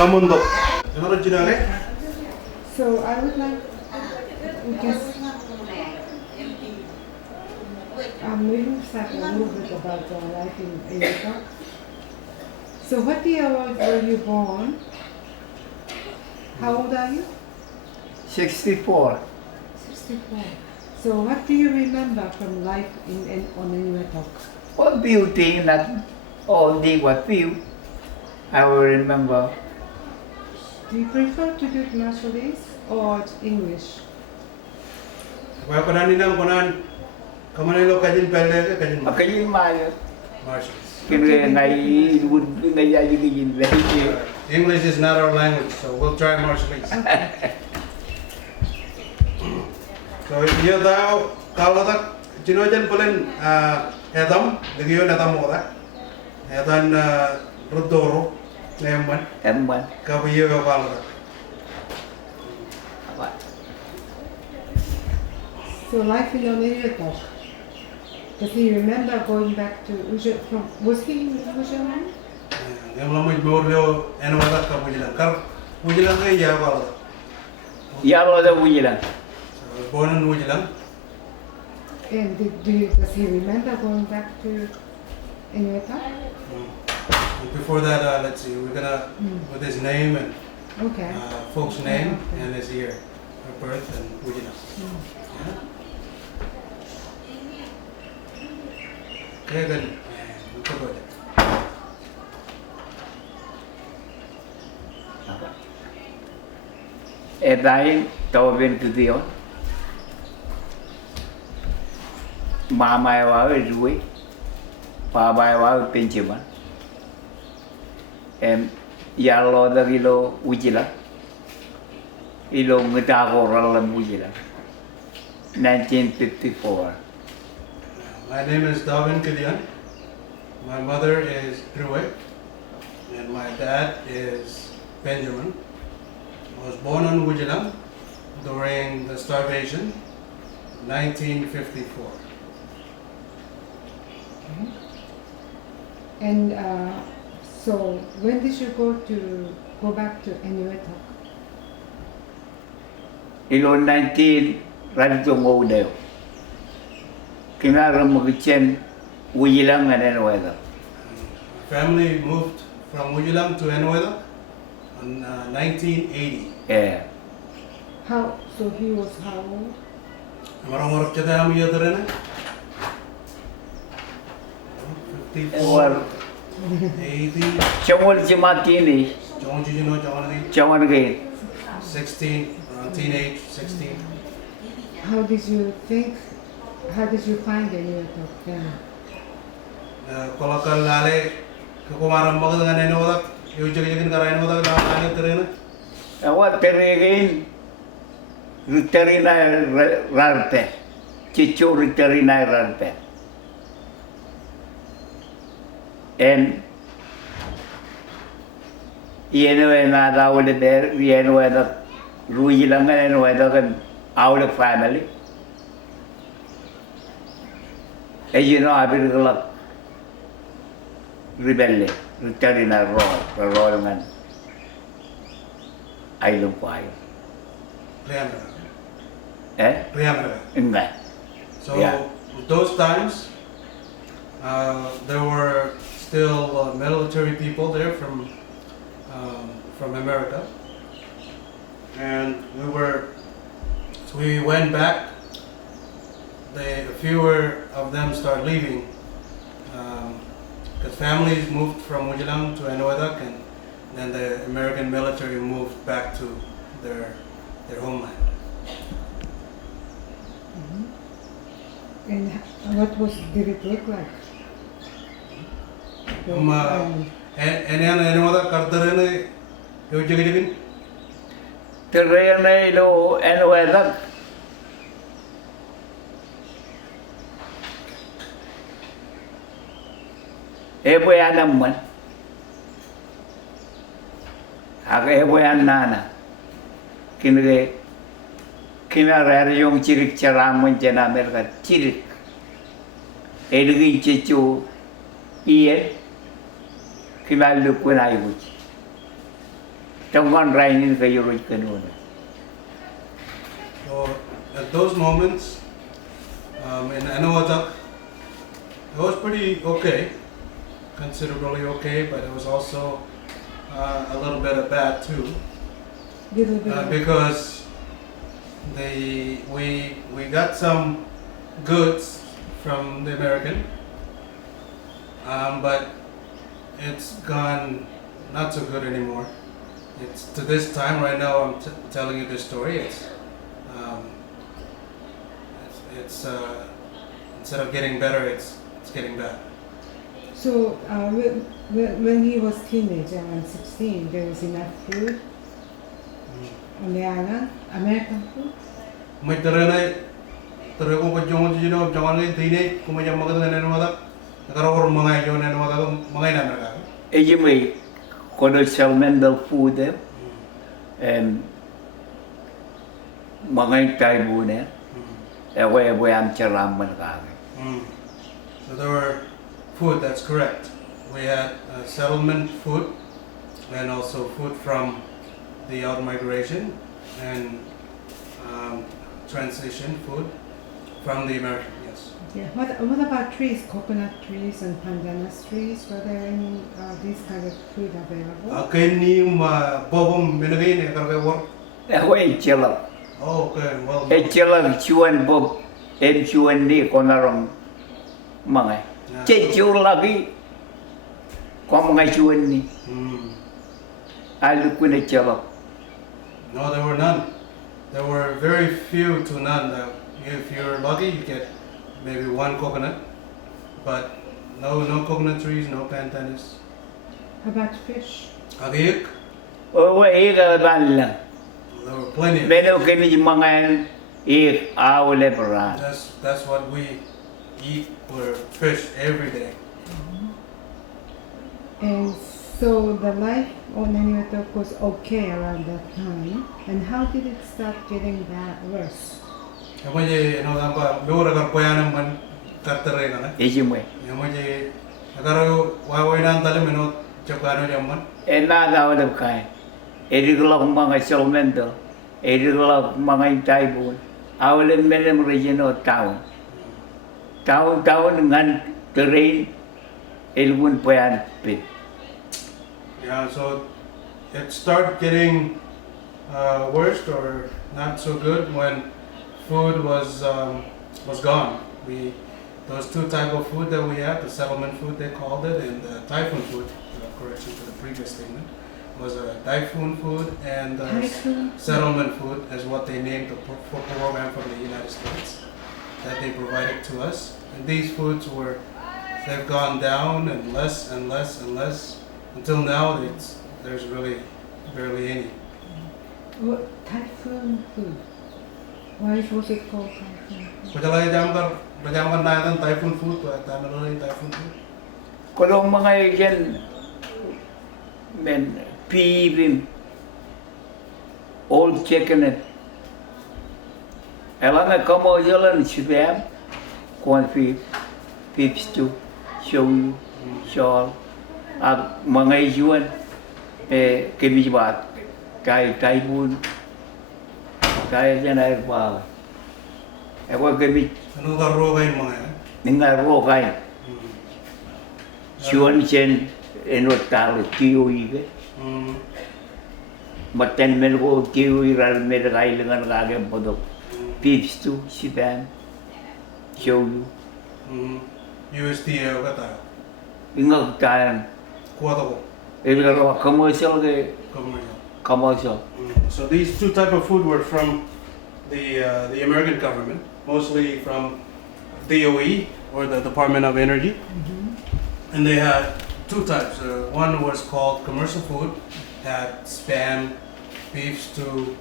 Kamundo. Originally. So I would like, because we will start a little bit about life in America. So what year were you born? How old are you? 64. 64. So what do you remember from life on Inuitok? What beauty, not only what view. I will remember. Do you prefer to do it Marshallese or English? Why Konan ninang Konan? Kamanilo kajin pelle kajin Makayin mayo. Marshals. Kaya ngay would ngay ayugin very. English is not our language, so we'll try Marshallese. So iya tahu kalau tak Cinojan pulen Adam, legion Adam ora. Adam Rodoro, Nemban. Emman. Kau iya kalau tak. Apa? So life in Inuitok. Does he remember going back to was he in Ujaman? Yang lama jauh enwara kau bujilan kar bujilan tu iya kalau tak. Yaro ada bujilan. Born in Wujilang. And does he remember going back to Inuitok? Before that, let's see, we're gonna with his name and Okay. folks' name and his year of birth and Wujilang. Okay, then. Edain Tobin to the on. Mama wa ruwe. Papa wa pinchima. Yalo da ilo ujila. Ilo ngita ralam ujila. 1954. My name is Tobin. My mother is Drue and my dad is Benjamin. I was born in Wujilang during the starvation, 1954. And so when did you go back to Inuitok? Ilo 19 radyo ngo dayo. Kinara magchen Wujilang and weather. Family moved from Wujilang to Enoeda in 1980. Yeah. So he was how old? Marang-marang kita kami ya terena. 54, Well, 80, Chamol Chimatini, jangan cuci no, jangan ni. Chaman again. 16, around teenage, 16. How did you find Inuitok then? Kalau kal lale, kekumaran bagai dengan Enoeda, yung jaga-jagain kara Enoeda lale terena. What again? Riterina rarte. Chichu riterina rarte. And Yenuena out there, Yenuena Ruilang and Weather out of family. As you know, I will rebellion, returning a royal man. I don't buy it. Eh? In that. So Yeah. those times, there were still military people there from America, and we went back. A fewer of them started leaving because families moved from Wujilang to Enoedak, and then the American military moved back to their homeland. And did it look like? And Enoedak kartarene yung jaga-jagin. Terreno ilo and weather. Ebo yan naman. Ako ebo yan nana. Kinarari yung cirik caramon dyan Amerika. Cirik. Elugin cicu iye. Kinaluk ko na ibuci. trong con rai ni kayo rin kanuna. So at those moments, in Anahuac, it was pretty okay, considerably okay, but it was also a little bit of bad too, Little bit. because we got some goods from the American, but it's gone not so good anymore. It's to this time right now. I'm telling you this story. It's instead of getting better, it's getting bad. So when he was teenager, around 16, there was enough food on the island, American food. May taranay ko pa jongon jino jongon ngai tine kumanya magad na mata nakaro mga yon na mata mga ina na. Eji may kono salmon food and mga tay muna. Ewe am charam man ka. So there were food. That's correct. We had settlement food and also food from the out migration and transition food from the American. Yes. Yeah. What about trees? Coconut trees and pandanus trees? Were there any these kind of food available? Kini bobom minagay ni karga. Ewe chelak. Oh, okay. Well. Chelak chuan bob chuan ni konarong mga. Chechu lagi ko mga chuan ni. Alu ko na chelak. No, there were none. There were very few to none. If you're lucky, you get maybe one coconut, but no coconut trees, no pandanus. How about fish? Agik, O ika ban lang. there were plenty. Pero kini mga awle para. That's what we eat, were fish every day. And so the life on Anahuac was okay around that time. And how did it start getting worse? Kamu je, nampak dua orang poyan man terterai kan? Eji mo. Kamu je, agar wawai nan talim menot cakap jaman. Na daw daw kay. Irigla mga salmon irigla mga taibon. Awle menem region town. Town ngan terrain elbun poyan pit. Yeah, so it started getting worse or not so good when food was gone. Those two type of food that we had, the settlement food they called it, and the typhoon food. Correction to the previous statement was a typhoon food and settlement food is what they named the program from the United States that they provided to us. And these foods they've gone down and less and less and less. Until now, there's really barely any. What typhoon food? Why was it called typhoon food? Pajamakan natin typhoon food, typhoon food. Kulong mga yan men pibim old chicken it. Elanga como jalan sibam corn beef stew, shoyu, shawl. Mga ijuan kemibat kay taibun kaya dyan ay pa ako kemit Ano ka rogay mga yan? ninga rokay chuan chen enot tal kiwi ke maten mel ko kiwi ral mer gai lengan kage bodok beef stew sipan shoyu USD kata. ingak tan Kuha ko. Ilgaro commercial ke commercial. So these two type of food were from the American government, mostly from DOE or the Department of Energy, and they had two types. One was called commercial food, had spam, beef stew,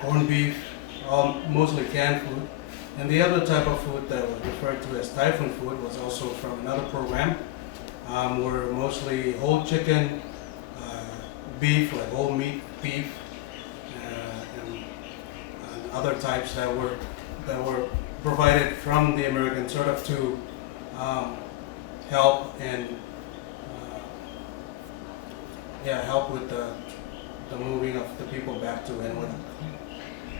corned beef, all mostly canned food. And the other type of food that was referred to as typhoon food was also from another program. Were mostly whole chicken, beef, like whole meat beef, and other types that were provided from the American, sort of to help and help with the moving of the people back to Enwada.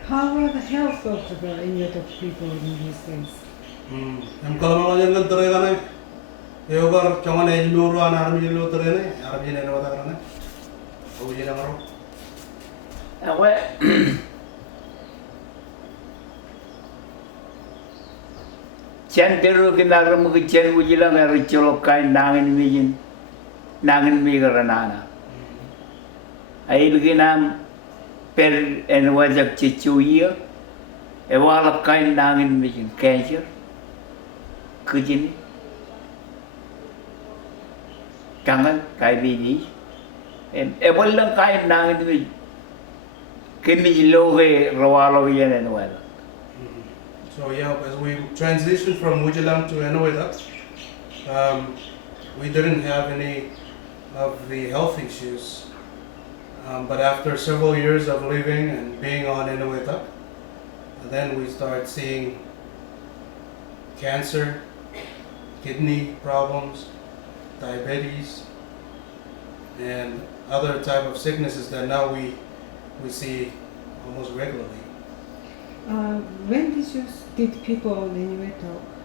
How are the health of the Inuit people in these days? Kalau mau yang kan terus kan, ya ugar cuman aja nuru anak army lo terus nih, army nih Enwada kan, aku jadi ngamaro. Awe Chan teru kinagra mu chen ujila ngaru cholo kai nangin mijin nangin mi garanana. Ail ginam per en wajak chichuya e wala kai nangin mijin cancer kujini kangan kai bini e bolang kai nangin mijin kemi loge rawalo yen en wala. So yeah, as we transitioned from Mujalam to Enoeda, we didn't have any of the health issues. But after several years of living and being on Enoeda, then we started seeing cancer, kidney problems, diabetes, and other type of sicknesses that now we see almost regularly. When did people in Inuit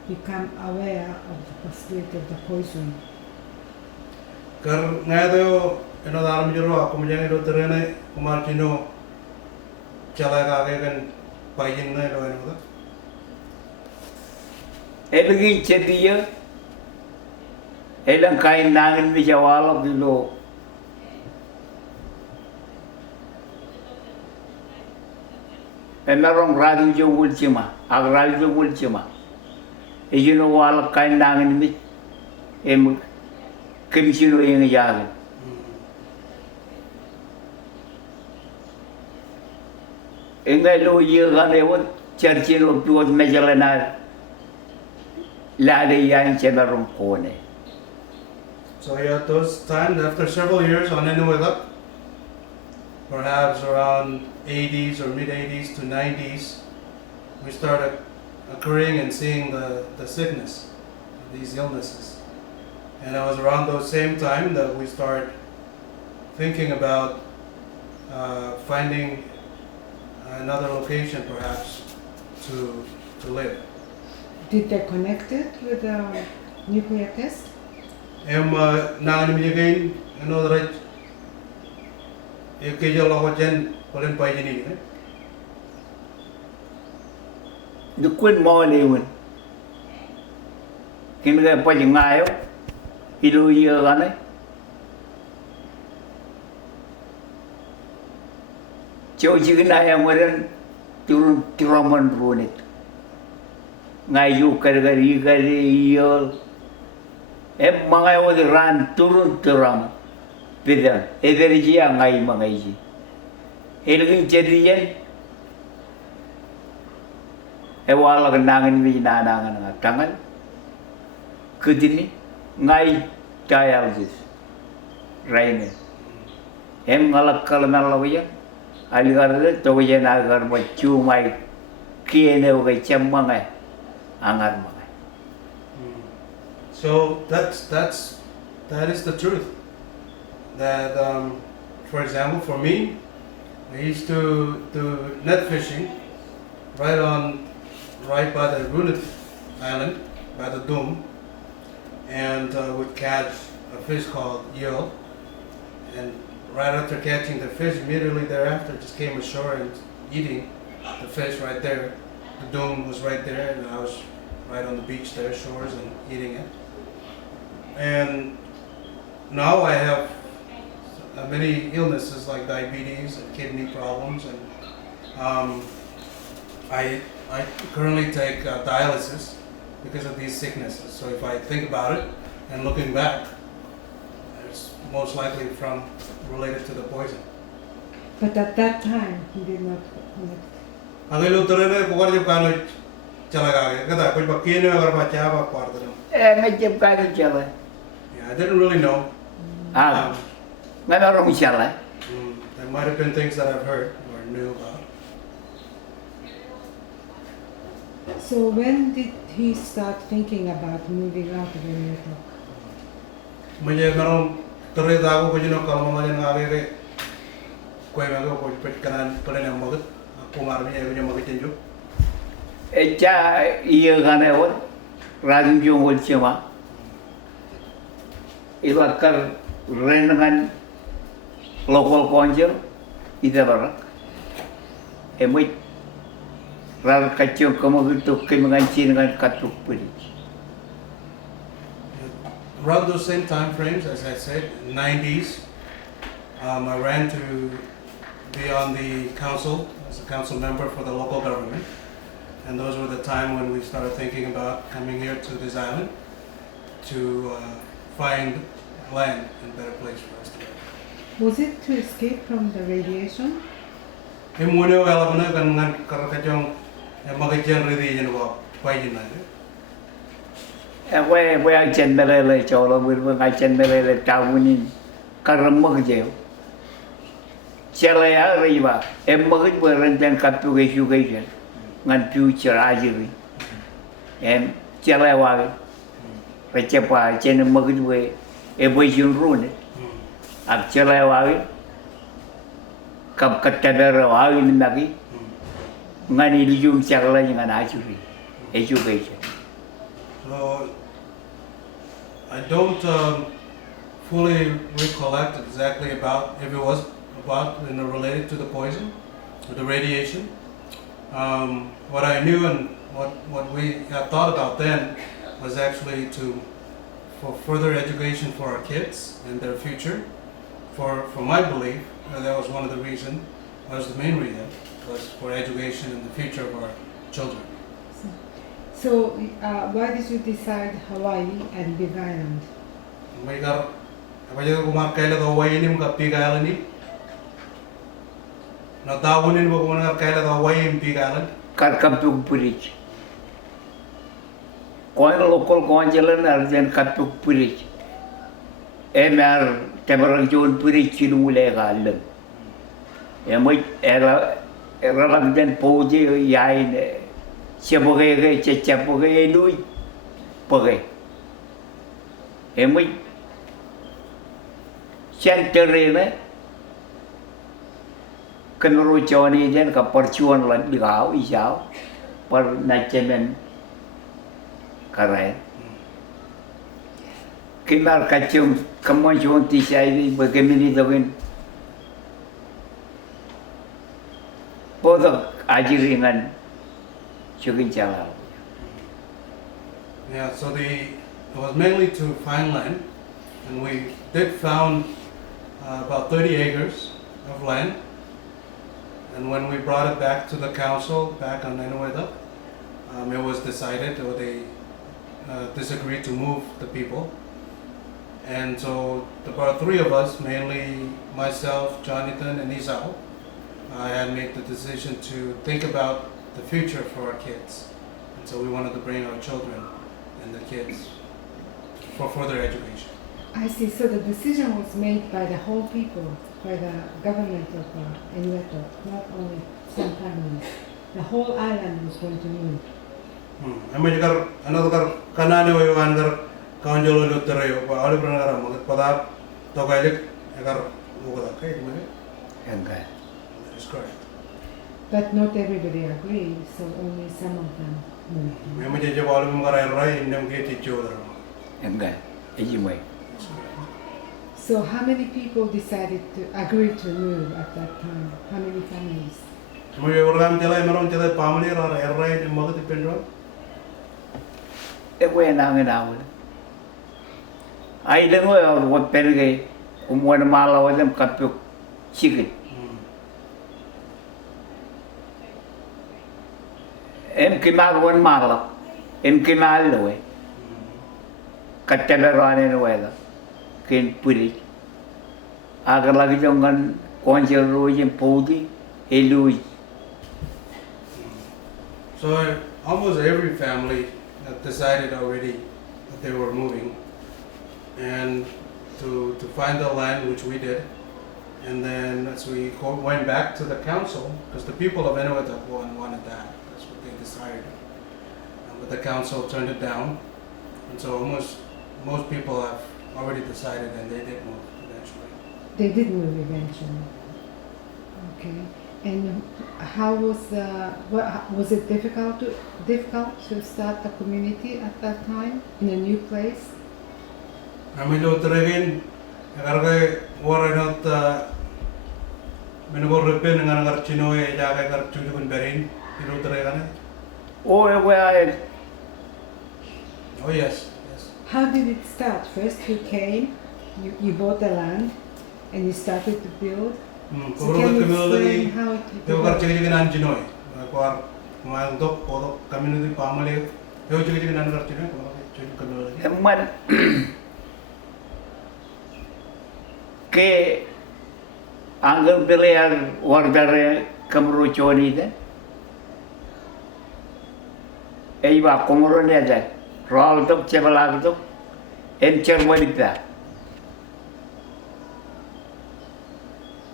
become aware of the possibility of the poison? Kar ngado eno dalam jero aku menjadi dokter ini kumar kino cala kage kan payeng na lo eno. Elgi chediya elang kain nangin mi jawala bilo enarong radu jo ultima agral jo ultima ejino wala kain nangin mi em kemsino yang jagan engai lo ye gane won charchino tuot mejalana lade yang cenderung kone. So yeah, those times after several years on Enoeda, perhaps around 80s or mid 80s to 90s, we started occurring and seeing the sickness, these illnesses. And it was around those same time that we started thinking about finding another location perhaps to live. Did they connect it with the nuclear test? Nangan mijagain ano right kejo lo jen polen pai jini ne Dukun mo lewin kinaga pa ngayo ilu iya gane Joji na yang meren turun tiraman runit ngayu kari iyo mga wadi ran turun tiram bida everji ngai mangai elgin jediyen wala nangin mi nanangan tangan kudini ngai dialysis raine ngalak kalnalawiya aligarde toye nagar bachu mai kiene ugai chammangai angar mangai. So that is the truth. That for example, for me, I used to do net fishing right by the Runit Island, by the Dome, and would catch a fish called eel. And right after catching the fish, immediately thereafter, just came ashore and eating the fish right there. The Dome was right there, and I was right on the beach there, shores, and eating it. And now I have many illnesses like diabetes and kidney problems, and I currently take dialysis because of these sicknesses. So if I think about it and looking back, it's most likely related to the poison. But at that time, he did not connect. Ang iluturene bukan jeb kanu chalagage kada koi bakine agar bacha ba kwartram. Ngajib kaya jala. Yeah, I didn't really know. Ngarong jala. There might have been things that I've heard or knew about. So when did he start thinking about moving out of the Inuit? Maya marong Tere dago ko jino kalau mama jeno age ke kue mago ko pet kanan pere na magut aku marmi ya ko magut tenju. Echa iya gane won ragim jong wol chema. Ilakar renangan local council ida barak. Emoi rar kacung kamu gitu kemengan dengan katuk peri. Around those same time frames, as I said, 90s, I ran to be on the council as a council member for the local government. And those were the time when we started thinking about coming here to this island to find land and better place for us to live. Was it to escape from the radiation? Mune wala bana kan ngan karakajong magajan ridi yen wa payin na. We ang chen merele cholo wir ang chen merele tawunin karam magjew. Chala ya riba magit beran jan kapu ke education ngan future ajiri. Chala wa pechepa chen magit we boyun rune. Ak chala wa kap katadara wa ni nagi ngani lijum chala ngan ajiri education. So I don't fully recollect exactly about if it was about related to the poison or the radiation. What I knew and what we had thought about then was actually for further education for our kids and their future. For my belief, that was one of the reasons. Was the main reason was for education and the future of our children. So, why did you decide Hawaii and Big Island? Maygar, apa jadi kumar kaila to Hawaii ni muka Big Island ni. Na tahunin mo kumar kaila to Hawaii and Big Island. Karkapuk bridge. Coin local congelan arjan kapuk bridge. MR tebarang jon bridge chilule galan. Emoi era lagdan poje yain sebagai cecapogai lui pagai. Emoi center ini kenuru Johnny jen ka percuan lan digau isau per nacemen karai. Kimar kacung kamu jual tisai bagaimana dengan bodoh ajiringan cukup jalan. Yeah, so it was mainly to find land, and we did found about 30 acres of land. And when we brought it back to the council back on Enueda, it was decided, or they disagreed to move the people. And so about three of us, mainly myself, Jonathan, and Isao, had made the decision to think about the future for our kids. And so we wanted to bring our children and the kids for further education. I see. So the decision was made by the whole people, by the government of Enueto, not only some families. The whole island was going to move. Another kanane wa yung another kaunjolo lutero wa ali pranara magat pada togailik agar mugada kay kumare. Enggak. That is correct. But not everybody agreed, so only some of them moved. Memo je walu mungara rai indem ke ticho daro. Enggak. Ijimai. So how many people decided to agree to move at that time? How many families? Mo ye orgam jala meron jala family ra rai de magat dependro. Gue nangin awal. Ai dengo ya buat pergi umuan malah wajam kapuk sikit. Em kimal wan malah, em kimal loe. Kateberan ini wala, kin puri. Agar lagi jangan konjel rojem podi, elui. So almost every family had decided already that they were moving, and to find the land, which we did. And then as we went back to the council, because the people of Enuetak wanted that, that's what they decided. But the council turned it down, and so most people have already decided, and they did move to They did move eventually. Okay. And how was was it difficult to start the community at that time in a new place? Kami lo terengin, karena orang not menurut repen dengan ngar Cino ya jaga ngar cuci pun berin, lo terengan. Oh, where Oh yes, yes. How did it start? First you came, you bought the land, and you started to build. So Kalau can you kami explain lagi, how it yo ngar developed? cuci dengan Cino ya, kuar kumain untuk kodok kami nanti pamale, yo cuci dengan ngar Cino, kalau cuci kami lagi. man ke anggal beliar wardare kamru choni de ei ba komoro ne da rol tok chebala tok en chermalita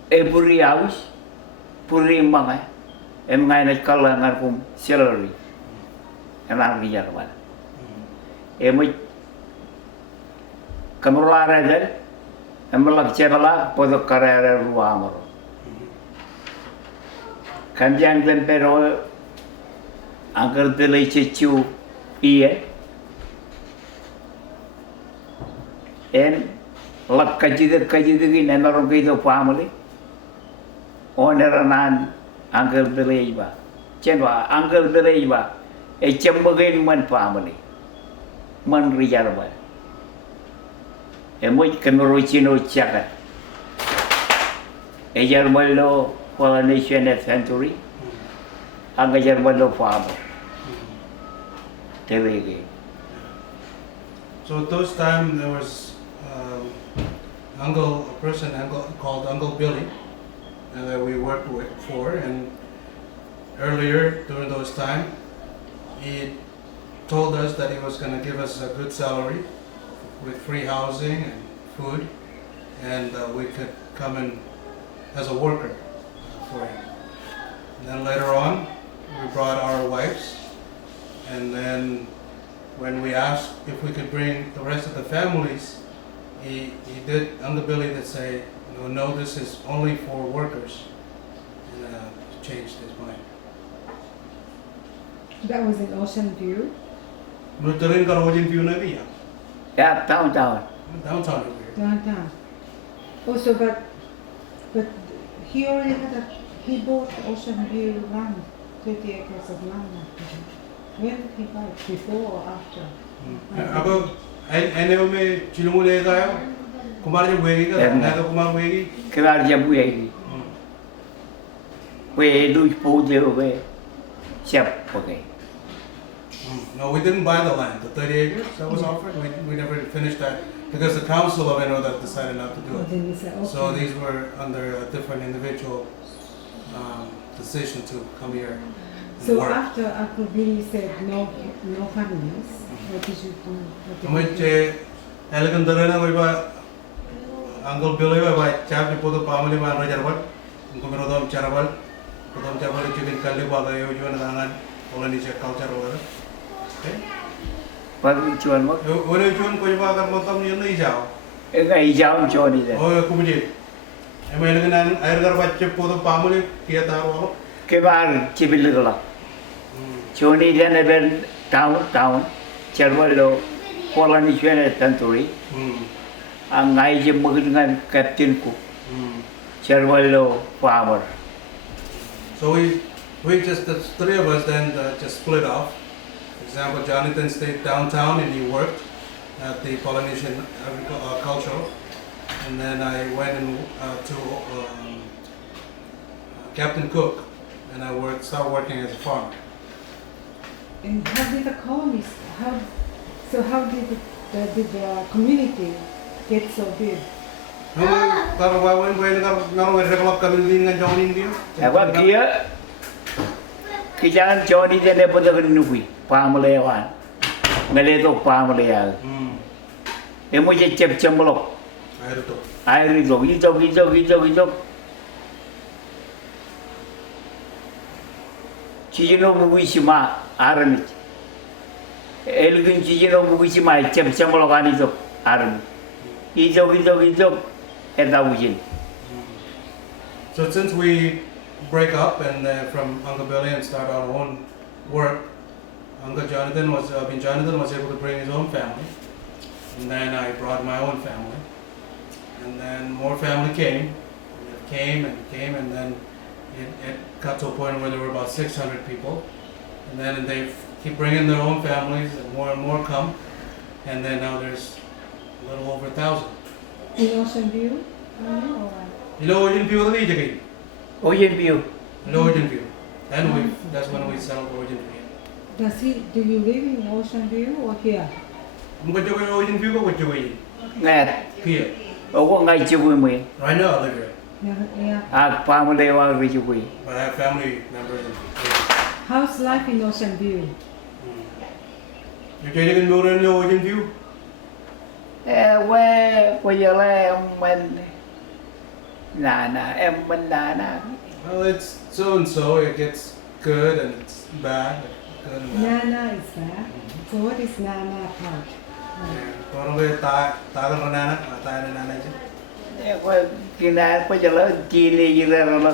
e puri aus puri mangai em ngai na kala ngar kum salary enar ni jarwan e mo kamru ara de emalak chebala podok karera ruamoro kanjang den pero agar delay chechu iye en lak kajide gi nenaro gido family oneranan agar delay ba chenwa agar delay ba e chembagain man family man rijarba e moi kanoro chino chaka e jarballo pollination century anga jarballo farmer terege. So at those time there was uncle, a person called Uncle Billy, that we worked for, and earlier during those time, he told us that he was going to give us a good salary with free housing and food, and we could come in as a worker for him. And then later on, we brought our wives, and then when we asked if we could bring the rest of the families, Uncle Billy did say, no, this is only for workers, and changed his mind. That was in Ocean View. Nuturin karojin view na diya. Ya tahun-tahun. Downtown over here. Downtown. Also, but he already he bought Ocean View land, 30 acres of land. When did he buy it? Before or after? Ako, ay may chinumuli tayo. Kumar yung wegi ka, nato kumar wegi. Kelar jam we do po de we chap okay. No, we didn't buy the land, the 30 acres that was offered. We never finished that because the council of that decided not to do Oh, it. then he said, okay. So these were under a different individual decision to come here and So work. after Uncle Billy said no families, what did you do? Kami elegant na ko iba Uncle Billy ba chap di poto family man rajar bat ko mero dom charabal chicken kalli ba ga yo jona dangan ola ni check culture wala okay Baru cuan mo. ola chun ko iba kar motam ni no ijao Engai jam choni de. oh ko mujhe ema elegant air gar bacche poto family kiya ta wala Kebar cibil gala. Choni de ne ben town charwalo pollination century. Ang ngai je dengan captain ku. Charwalo farmer. So we just the three of us then just split off. For example, Jonathan stayed downtown and he worked at the Polynesian culture, and then I went to Captain Cook, and I started working as a farmer. And how did the colonies? How did the community get so big? Kalau when develop community dengan Johnny dia. Apa kia? Kijangan Johnny de ne pada nukui family wan. Ngale to family ya. Emo je cep cemblok. Air itu. Air hijau. Cijino bugui sima aramit. Elgin cijino bugui sima cep cemblok ani to aramit. Hijau. Eta ujin. So since we break up and from Uncle Billy and start our own work, Jonathan was able to bring his own family, and then I brought my own family, and then more family came. It came and came, and then it got to a point where there were about 600 people, and then they keep bringing their own families, and more come, and then now there's a little over 1,000. In Ocean View? Or Ocean View lagi je kayo. Ocean View. Ocean View. Then that's when we settled Ocean View. do you live in Ocean View or here? What you Ocean View? What you in? Nè, Here. có ngay chưa quên mình. Right now I live here, Yeah. Family wa ri chưa quên. but I have family members in. How's life in Ocean View? You're getting more in Ocean View? Quay giờ là em mình em mình Well, it's so and so. It gets good and it's bad. Good and bad. Nana is that. So what is Nana part? Parang kaya tagal ko nana, tayo na nanay dyan. quay giờ là chi này gì ra là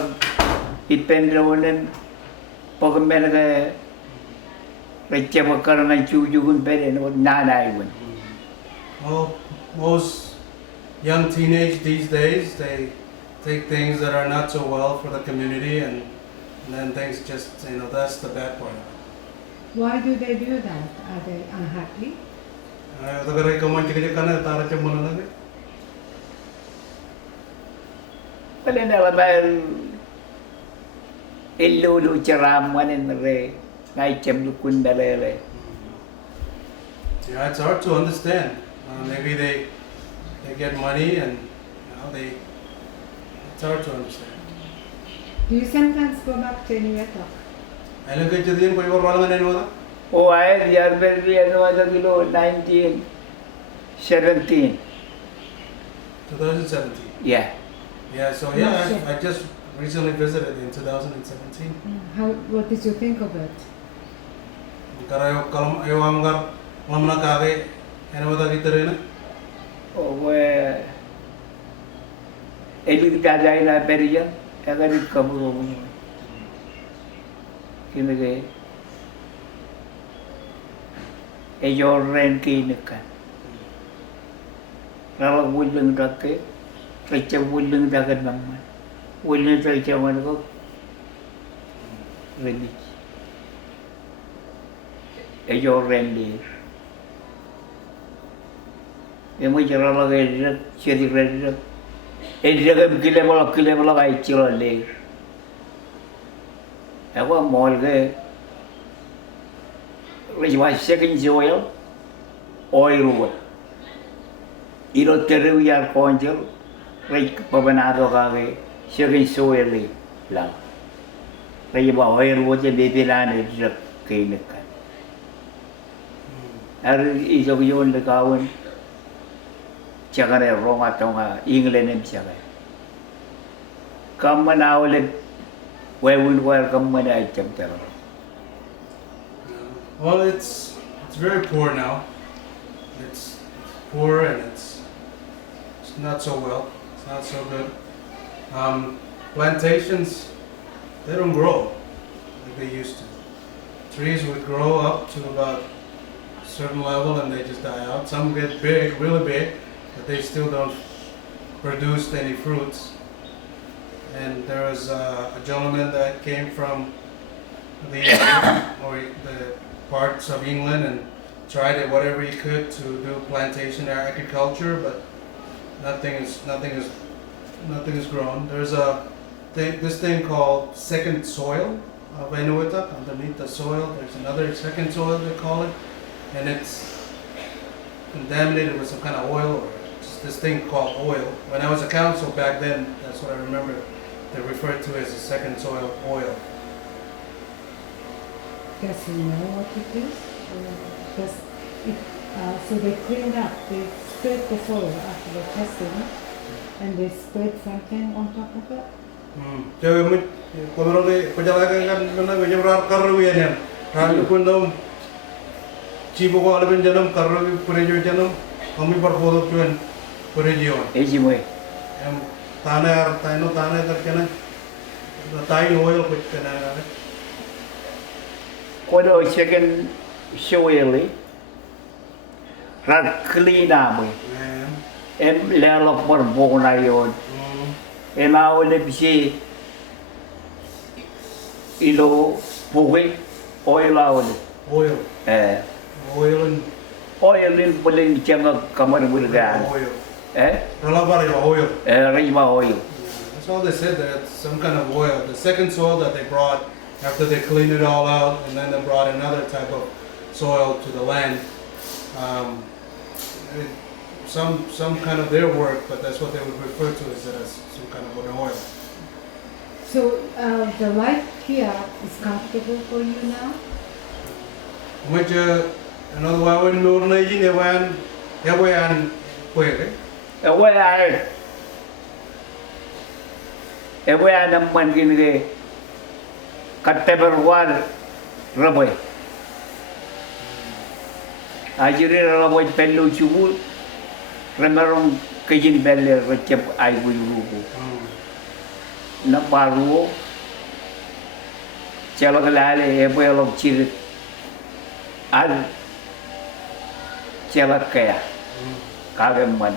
depend on nên pag mình cái chơi mà cái này chú cũng biết nó này mình. Well, most young teenage these days, they take things that are not so well for the community, and then things just, that's the bad part. Why do they do that? Are they unhappy? Tagaray ka man chika chika na tara chya muna na. Cái này là bài illu lu charam manin re ngay chem lu kun dalele. Yeah, it's hard to understand. Maybe they get money and it's hard to understand. Do you sometimes go back to Inuiatok? I look at you then, ko yung rolang na nila. Oh, I are very another kilo 1917. 2017. Yeah. Yeah, so I just recently visited in 2017. What did you think of it? Karayo kalam ayo amgar lamna kage ano ba kita rin? Oh, elit ka jai na periya, agar kamu mo. Kinagay. Your rent kinikan. Kalau wulang dake, kerja wulang dagan naman. Wulang kerja mana ko? Rent. Your rent is. Yang macam lagi dia ciri dia. Dia kan kile malah kaya cila le. Aku mall ke. Lagi second oil wood. Iro teru yar konjel. Lagi pabanado kage second oil lang. Lagi oil wood je bebilan dia kinikan. Hari isok yon lekawan. Jangan rong atau England ni jangan. Kamu nak oleh where kamu ada jam teror. Well, it's very poor now. It's poor and it's not so well. It's not so good. Plantations, they don't grow like they used to. Trees would grow up to about a certain level and they just die out. Some get big, really big, but they still don't produce any fruits. And there was a gentleman that came from the parts of England and tried it whatever he could to do plantation agriculture, but nothing is grown. There's this thing called second soil of Inuiatok. Underneath the soil, there's another second soil they call it, and it's contaminated with some kind of oil or just this thing called oil. When I was a council back then, that's what I remember. They referred to it as a second soil oil. Does he know what it is? So they cleaned up, they scraped the soil after the testing, and they spread something on top of it? Jadi kalau perjalanan kan benar karuan yang kalau pun dom cibo ko alapin janam karuan purejo janam kami berfoto tuan purejo. Eji mo. Tanah terkena the Thai oil which can Kodo second show rat clean me. Em level of one bone I own. Em out let me see ilo puwe oil out. oil oil and Oil in pulling changa come with that. oil. Eh? Ralabar oil. Rima oil. That's all they said. That some kind of oil. The second soil that they brought after they cleaned it all out, and then they brought another type of soil to the land. Some kind of their work, but that's what they would refer to as some kind of an oil. So the life here is comfortable for you now? Which another one no nagin ewan pwede. Ewe adam man gini kateber war raboy. Ajiri raboy pelu chubul remerong kejin belle recep ay buyu na paru chalo kalale ewe lok chirit ad chela kaya kagem man.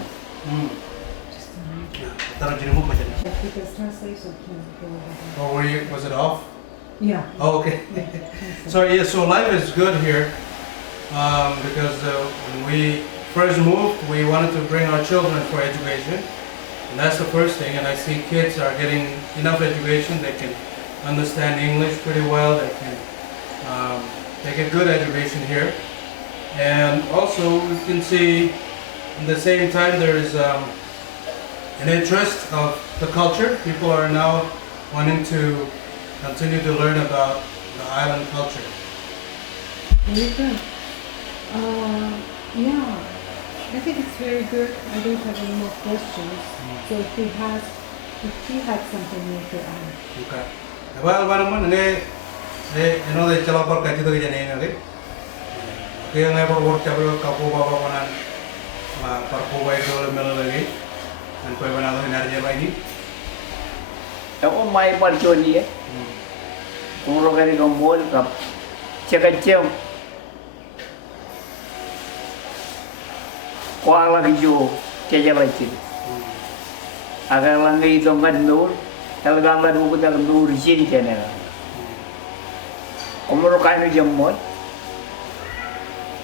Tarang jini mo pa dyan. Because translation can go over Oh, was it off? there. Yeah. Oh, okay. So yeah, so life is good here because when we first moved, we wanted to bring our children for education, and that's the first thing. And I see kids are getting enough education; they can understand English pretty well. They get good education here, and also we can see at the same time there is an interest of the culture. People are now wanting to continue to learn about the island culture. Very good. Yeah, I think it's very good. I don't have any more questions. So if he had something more to add. Okay. Well, naman de chalapar kaji to jane nge. Kaya ngai por work chabro kapo baba konan parko bai dole melo lagi. An koi bana do energy bai ni. Ewo mai parchoni eh. Kuro kari kombol kap cekacem. Kuala kijo kejalacin. Agar langai itu kan nur, kalau gambar buku tak nur sini channel. Umur kainu jemot.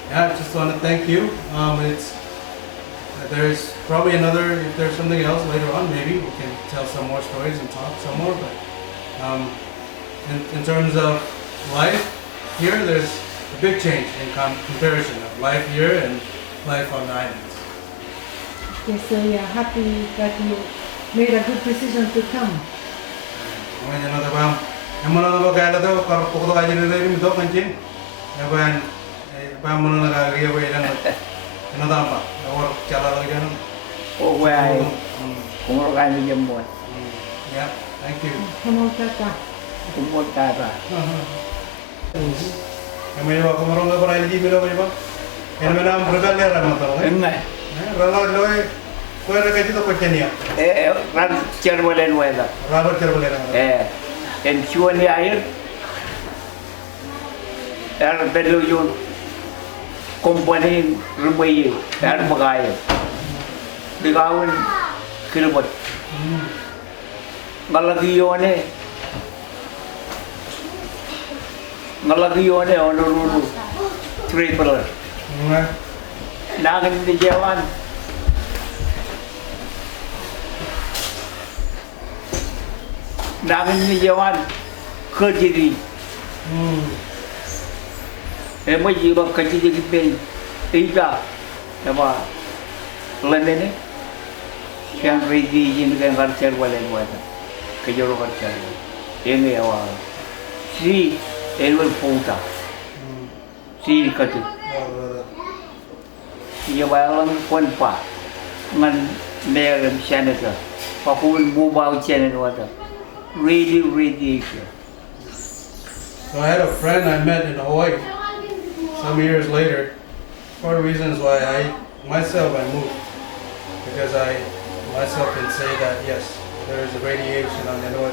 Yeah, I just want to thank you. There's probably if there's something else later on, maybe we can tell some more stories and talk some more. But in terms of life here, there's a big change in comparison of life here and life on the islands. Okay, so you're happy that you made a good decision to come. Oh, why? Umur kainu jemot. Yeah, thank you. Come on, Tata. Umur kata. Kami bawa kemarin nggak pernah lagi bila apa? Yang mana berbeda lah motor. Enggak. Rala loe, kau ada kaji tu kau ni ya? Ran cerbolen weda. Rala cerboleh. En chuan ni air. Belu yun. Company rumbai, bagai. Digawin kilbot. Ngalagiyone onuru triple. Nangin di Jawan. Nangin di Jawan kejiri. Emang jiwa kejiri pay. Ida, apa? Lendene. Yang ready ini kan karcer balen buat. Kejoro karcer. Ini awal. Si elwel puta. Si katu. Ia balang pun pa. Man merem senator. Pakul mobile channel water. Really. So I had a friend I met in Hawaii some years later. One of the reasons why I moved, because I myself can say that yes, there is a radiation on the north.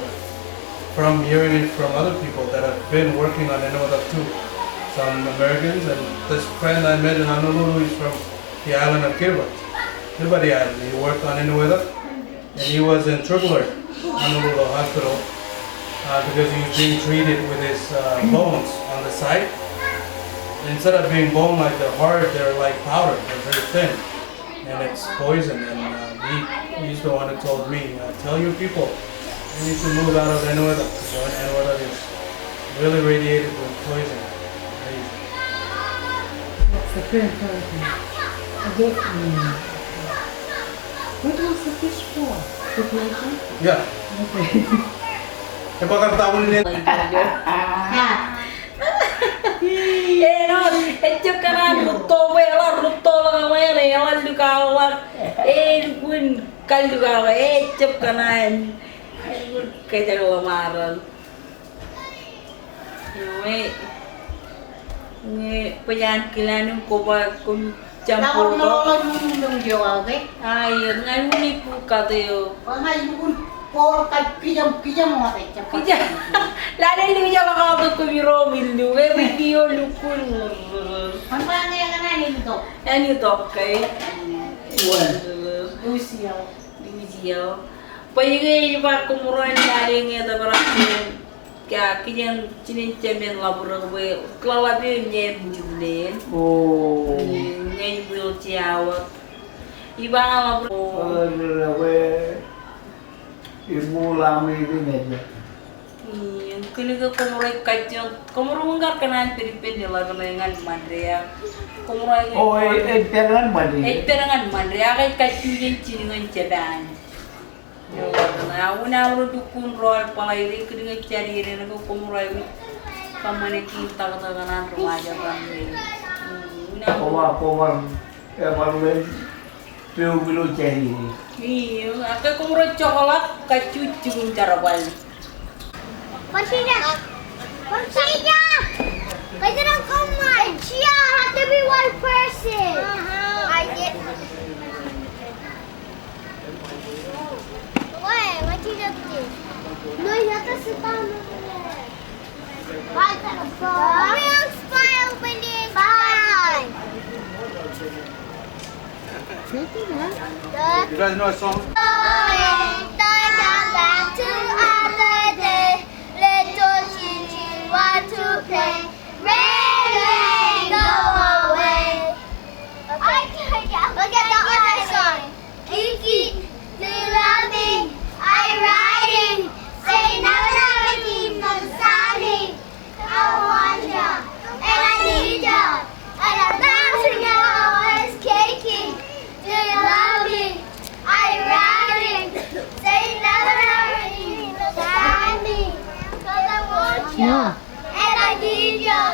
from hearing it from other people that have been working on Enola too. Some Americans, and this friend I met in Honolulu is from the island of Kiribati Island. He worked on Inuit, and he was in Triple Honolulu Hospital because he was being treated with his bones on the side. Instead of being bone like the hard, they're like powder. They're very thin, and it's poison. And he's the one who told me, tell your people you need to move out of Inuit because Inuit is really radiated with poison. That's the current person. What was the fish for? The pleasure? Yeah. Okay. Kapag taon din. Ecco kanan rutto la wele yalan dukawa kun kal dukawa ecco kanan kaja lamaran nge payan kilan ko ba kun campur ayo ngai uni ku kateo Kija, lada lu jalan kau tu biro milu, video lukun. Yang itu okay. Usia. Pagi pak kumuran dari ni ada berapa? Kaya kian cinin cemen labur gue, kelawat dia nyen judulin. Oh. Nyen bil ciawat. Ibang labur. Ibu lama itu aja. Kini ke komurai kacang, komurai mungkar kanan peripen dia lagu dengan mandria. Komurai. Oh, perangan mandri. Perangan mandria kai kacang yang ciri dengan cedan. Aku nak dukun roal palai ini kini cari ini aku komurai. Kamane kita katakan remaja kan. Komar, baru Piu cari. Iya, aku komurai coklat kacang cuma cara balik. Martina! Like they don't come much. Yeah, have to be one person. I get. Wait, what you up to? No, you have to sit down over there. Why is that a phone? Real spy opening. Bye. You guys know a song? Back to other day. Little children want to play. Rain, rain, go away. Look at the other song. Kiki, do you love me? I'm riding. Say never, never keep on sounding. I want you, and I need you. And I'm bouncing hours caking. Do you love me? I'm riding. Say never, never keep on sounding. 'Cause I want you, and I need you.